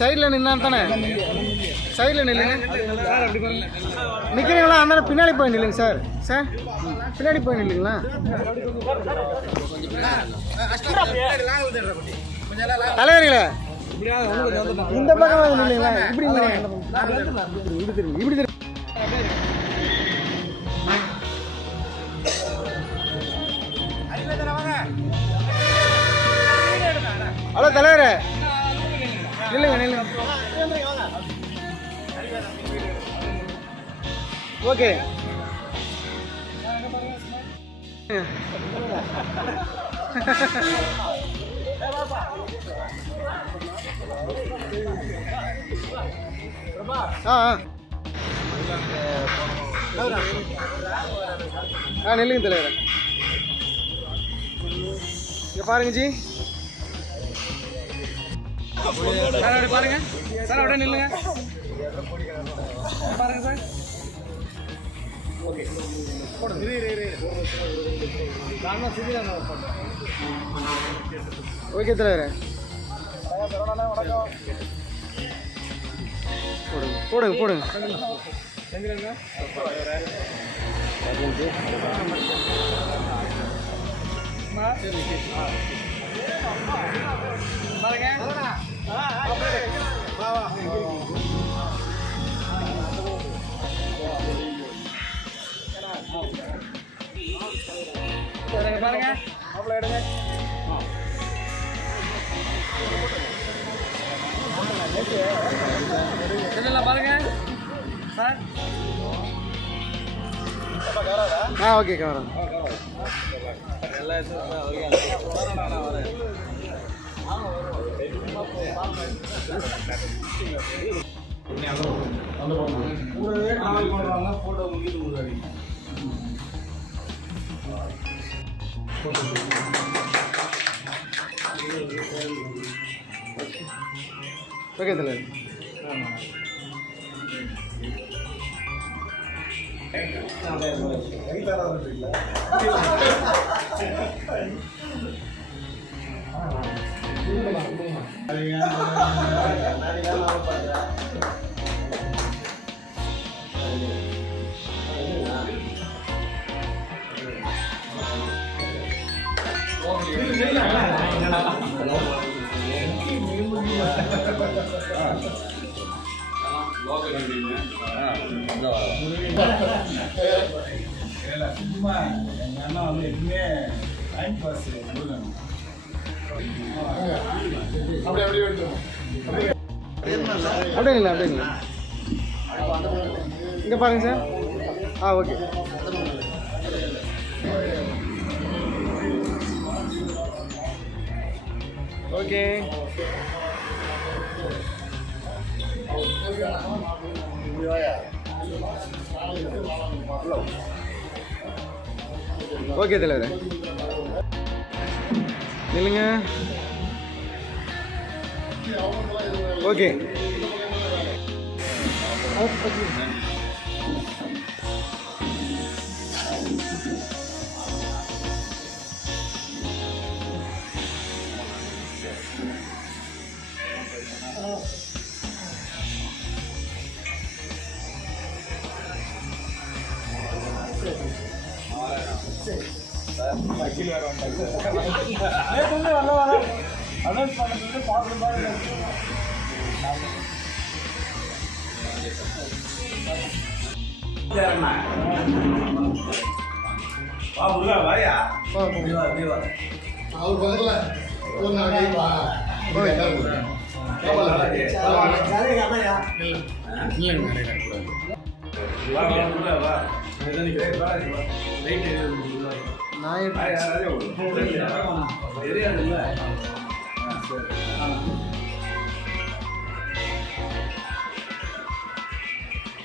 சைடில் நின்னா தானே, சைடில் நில்லுங்க. நிற்கிறீங்களா? அதனால பின்னாடி போய் நில்லுங்க சார். சார் பின்னாடி போய் நில்லுங்களா? தலைவர்களே இந்த பக்கம் நில்லுங்களா? இப்படி இப்படி ஹலோ தலைவரே, நில்லுங்க நில்லுங்க. ஓகே நில்லுங்க தலைவரே. இங்கே பாருங்க ஜி, சார் பாருங்க சார், அப்படியே நில்லுங்க பாருங்க சார். ஓகே ஓகே தலைவரே, போடுங்க போடுங்க போடுங்க. பாருங்க அவ்வளோ எடுங்க. பாருங்க சார். ஓகே கவரம் ஓகே தலைவர். சும்மா எங்கள் அண்ணா வந்து எப்பவுமே டைம் பாஸ் அப்படியே இல்லை அப்படியே இல்லை. இங்கே பாருங்க சார். ஓகே ஓகே ஓகே தலைவரே, நில்லுங்க. Okay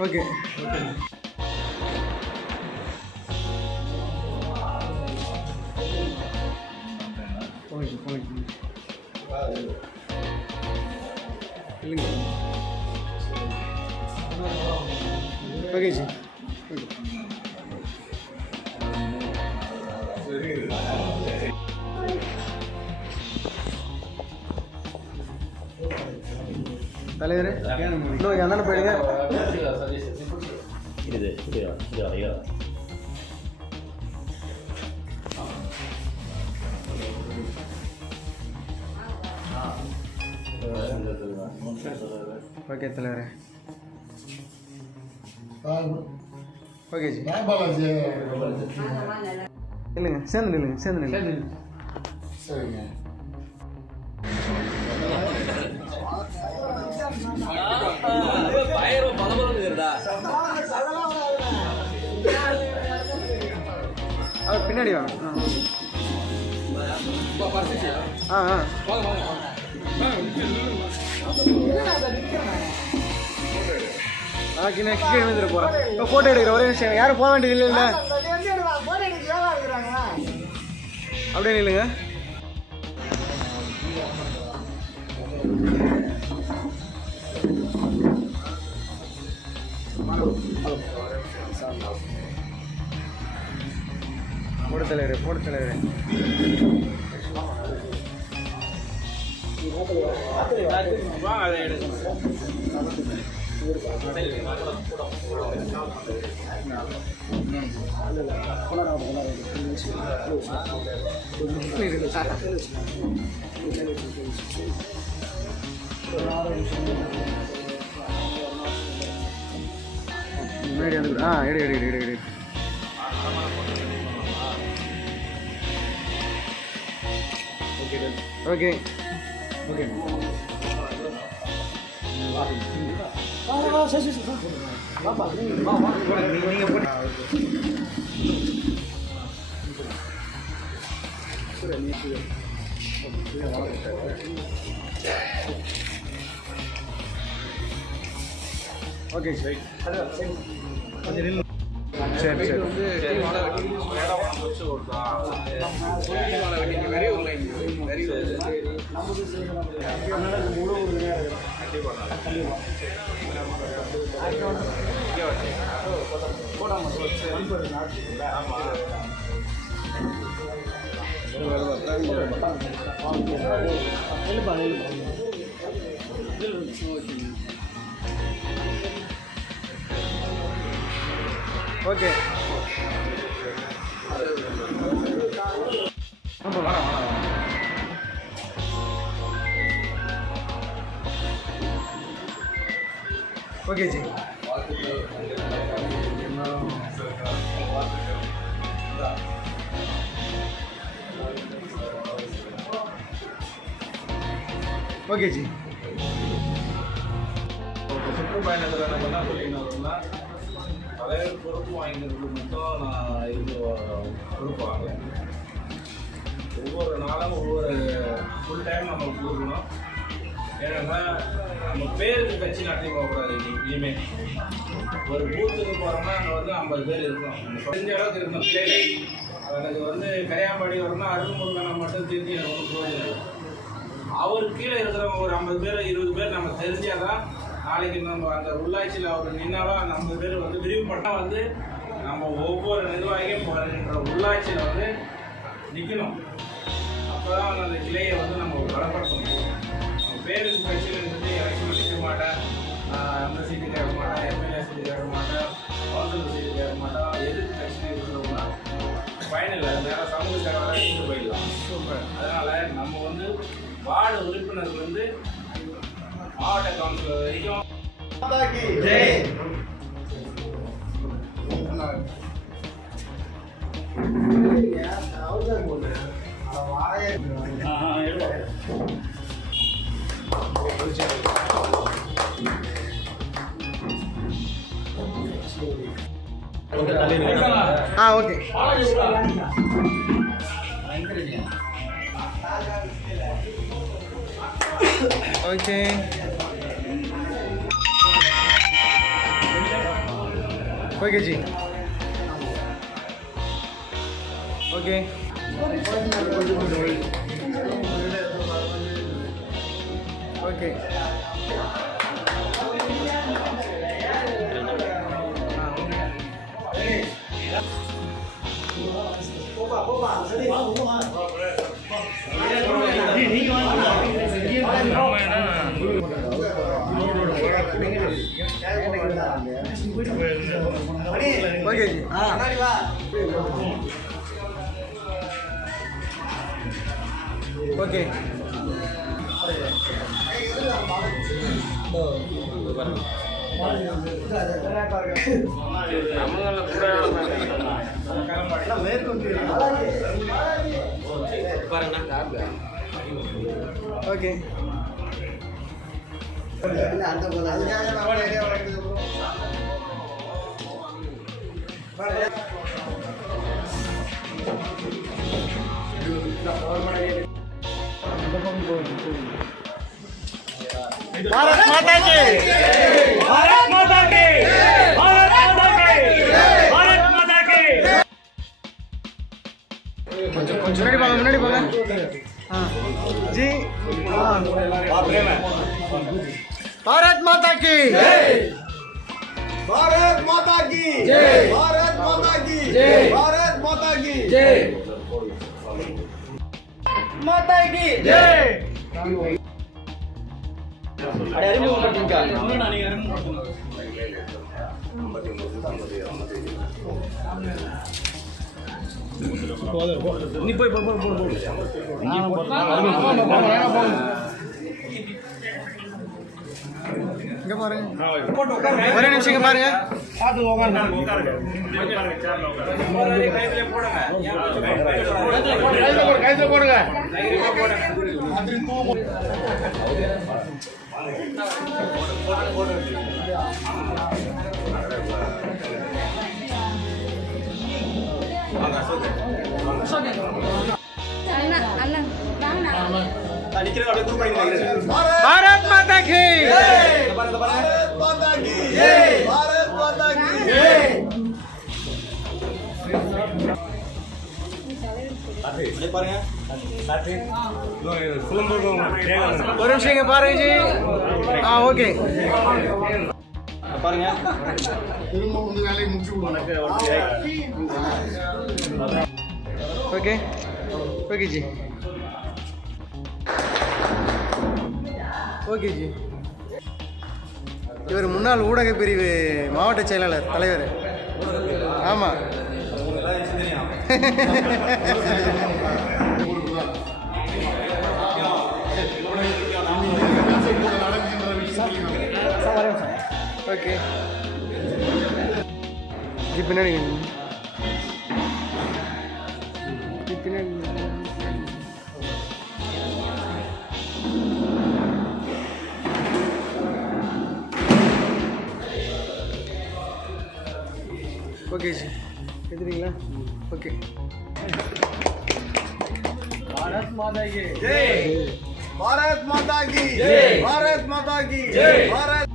okay okay G. தலைவர் இன்னும் என்னென்ன போயிடுங்க இது ஓகே தலைவர் ஓகே ஜி இல்லைங்க சேர்ந்து நில்லுங்க சரிங்க. அவர் பின்னாடி வாங்க நெக்ஸ்ட் எழுந்துட்டு போகிறேன் இப்போ ஃபோட்டோ எடுக்கிற ஒரே விஷயம் யாரும் போக வேண்டியது இல்லை அப்படியே இல்லைங்க போடு தலைவர் எடு ஓகே ஓகே சரி okay okay ji okay ji சுற்றுப்பயணத்தில் நம்ம என்ன சொல்லிங்கன்னா தலைவர் பொறுப்பு வாங்கினதுக்கு மட்டும் நான் இது பொறுப்பு வாங்கலை. ஒவ்வொரு நாளும் ஒவ்வொரு ஃபுல் டைம் நம்ம கொடுக்கணும். ஏன்னா நம்ம பேருக்கு கட்சி நடத்தி போகக்கூடாது. இனிமேல் ஒரு பூத்துக்கு போகிறோம்னா அங்கே வந்து 50 பேர் இருக்கணும். நம்ம தெரிஞ்ச அளவுக்கு இருக்கணும். பிள்ளைங்க எனக்கு வந்து கரையாம்பாடி வரணும்னா அருள்முருகனை மட்டும் தெரிஞ்சு எனக்கு ஒன்றும் போகுது. அவருக்கு கீழே இருக்கிறவங்க ஒரு 50 பேர் 20 பேர் நம்ம தெரிஞ்சாதான் நாளைக்கு நம்ம அந்த உள்ளாட்சியில் அவர் நின்னாலும் அந்த 50 பேர் வந்து விரிவுபட்டால் வந்து நம்ம ஒவ்வொரு நிர்வாகியும் போகின்ற உள்ளாட்சியில் வந்து நிற்கணும். அப்போ தான் அந்த கிளையை வந்து நம்ம பலப்படுத்தணும். நம்ம பேருக்கு கட்சியில் இருந்துட்டு எலெக்ஷன் நிற்க மாட்டேன், அந்த சீட்டு கேட்க மாட்டேன், எம்எல்ஏ சீட்டு கேட்க மாட்டேன், கவுன்சிலர் சீட்டு கேட்க மாட்டேன், எதுக்கு கட்சியில் இருக்கிறவங்கன்னா ஃபைனல் அது நேரம் சமூக சேவையாக கொண்டு போயிடலாம். அதனால் நம்ம வந்து வார்டு உறுப்பினர்கள் வந்து மாவட்ட கவுன்சிலர் வரைக்கும் okay okay okay ji okay okay okay ji. Okay okay Bharat माता की भारत माता की भारत माता की भारत माता की கொஞ்சம் முன்னாடி போங்க जी भारत माता की भारत माता की भारत माता की भारत माता की माता की நீ போய் இங்க பாருங்க ஒரே நிமிஷம் இங்க பாருங்க கைத்துல போடுங்க भारत माता की भारत माता की भारत माता की ஒரு நிமிஷம் இங்க பாருங்க ஜி ஓகே பாருங்க okay okay ji okay G இவர் முன்னாள் ஊடக பிரிவு மாவட்ட செயலாளர் தலைவர் ஆமாம் ஓகே ஜி பின்னாடி பின்னாடி ओके जी कितनी ओके भारत माता की जय भारत माता की जय भारत माता की जय भारत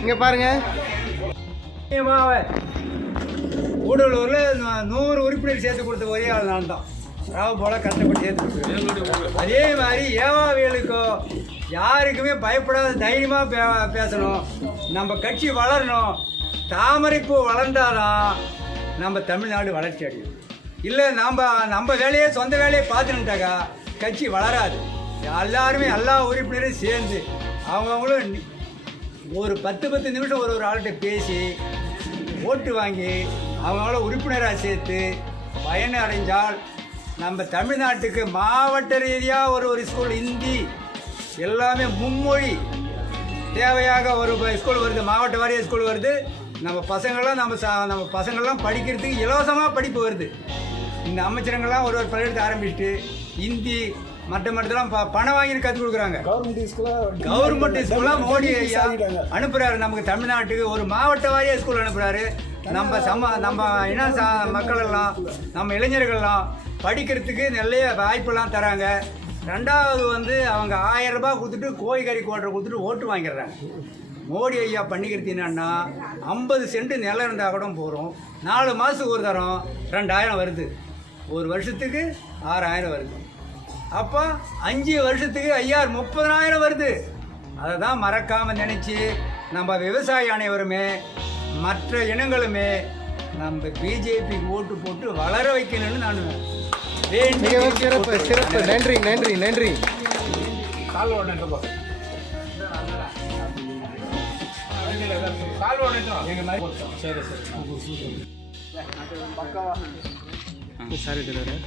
இங்க பாருங்க கூடலூரில் 100 உறுப்பினர் சேர்த்து கொடுத்த ஒரே ஆள் நான் தான் ராவ போல கஷ்டப்பட்டு சேர்த்து கொடுத்துருக்கேன். அதே மாதிரி ஏவாவியலுக்கோ யாருக்குமே பயப்படாத தைரியமாக பேசணும். நம்ம கட்சி வளரணும். தாமரைப்பூ வளர்ந்தாதான் நம்ம தமிழ்நாடு வளர்ச்சி அடையும். இல்லை நம்ம வேலையை சொந்த வேலையை பார்த்துட்டாக்கா கட்சி வளராது. எல்லாருமே எல்லா உறுப்பினரும் சேர்ந்து அவங்களும் ஒரு 10 நிமிஷம் ஒரு ஆள்கிட்ட பேசி ஓட்டு வாங்கி அவங்கள உறுப்பினராக சேர்த்து பயன் அடைஞ்சால் நம்ம தமிழ்நாட்டுக்கு மாவட்ட ரீதியாக ஒரு ஸ்கூல் ஹிந்தி எல்லாமே மும்மொழி தேவையாக ஒரு ஸ்கூல் வருது, மாவட்ட வாரிய ஸ்கூல் வருது. நம்ம பசங்கள்லாம் படிக்கிறதுக்கு இலவசமாக படிப்பு வருது. இந்த அமைச்சரங்கள்லாம் ஒரு பள்ளிக்கூடத்தை ஆரம்பிச்சுட்டு ஹிந்தி மற்றதெல்லாம் பணம் வாங்கி கற்றுக் கொடுக்குறாங்க. கவர்மெண்ட் ஸ்கூலாக மோடி ஐயா அனுப்புகிறாரு. நமக்கு தமிழ்நாட்டுக்கு ஒரு மாவட்ட வாரிய ஸ்கூல் அனுப்புகிறாரு. நம்ம இன மக்கள் எல்லாம் நம்ம இளைஞர்கள்லாம் படிக்கிறதுக்கு நிறைய வாய்ப்பெல்லாம் தராங்க. ரெண்டாவது அவங்க 1000 ரூபாய் கொடுத்துட்டு கோழிக்கறி கோட்டை கொடுத்துட்டு ஓட்டு வாங்கிடுறாங்க. மோடி ஐயா பண்ணிக்கிறது என்னன்னா 50 சென்ட் நிலம் இருந்தால் கூட போகிறோம். 4 மாதத்துக்கு ஒரு தரம் 2000 வருது. ஒரு வருஷத்துக்கு 6000 வருது. அப்போ 5 வருஷத்துக்கு 30,000 வருது. அதை தான் மறக்காமல் நினச்சி நம்ம விவசாய அனைவருமே மற்ற இனங்களுமே நம்ம பிஜேபிக்கு ஓட்டு போட்டு வளர வைக்கணும்னு நான் வேண்டி மிகவும் சிறப்பு சிறப்பு. நன்றி நன்றி நன்றி. கால் ஓடணும் கால் ஓடணும் எங்க மாதிரி. சரி சரி சரி தலைவர்.